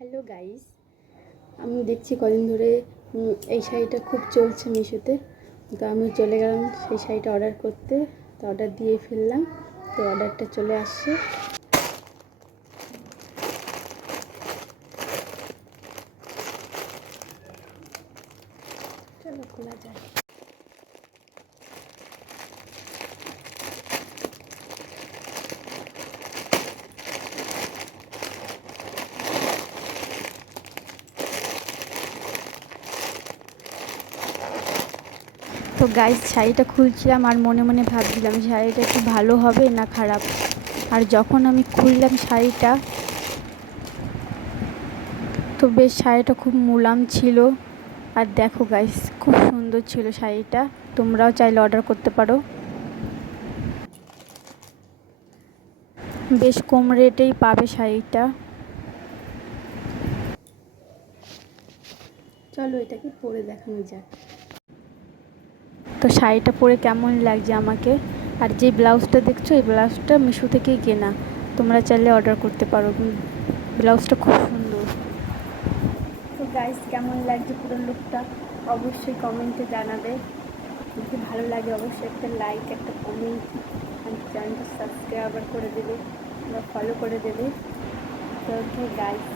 Hello guys আমি দেখছি কদিন ধরে এই শাড়িটা খুব চলছে মিশোতে। তো আমি চলে গেলাম সেই শাড়িটা অর্ডার করতে। তো অর্ডার দিয়ে ফেললাম। তো অর্ডারটা চলে আসছে। চলো, খোলা যায় তো গাইস শাড়িটা খুলছিলাম আর মনে মনে ভাবছিলাম শাড়িটা কি ভালো হবে না খারাপ? আর যখন আমি খুললাম শাড়িটা, তো বেশ শাড়িটা খুব মুলাম ছিল। আর দেখো গাইস খুব সুন্দর ছিল শাড়িটা। তোমরাও চাইলে অর্ডার করতে পারো। বেশ কম রেটেই পাবে শাড়িটা। চলো এটাকে পরে দেখানো যাক। তো শাড়িটা পরে কেমন লাগছে আমাকে? আর যে ব্লাউজটা দেখছ, এই ব্লাউজটা মিশো থেকেই কেনা। তোমরা চাইলে অর্ডার করতে পারো। ব্লাউজটা খুব সুন্দর। তো গাইস কেমন লাগছে পুরো লুকটা অবশ্যই কমেন্টে জানাবে। যদি ভালো লাগে, অবশ্যই একটা লাইক একটা কমেন্ট আর চ্যানেলটা সাবস্ক্রাইব করে দেবে, বা ফলো করে দেবে। তো গাইস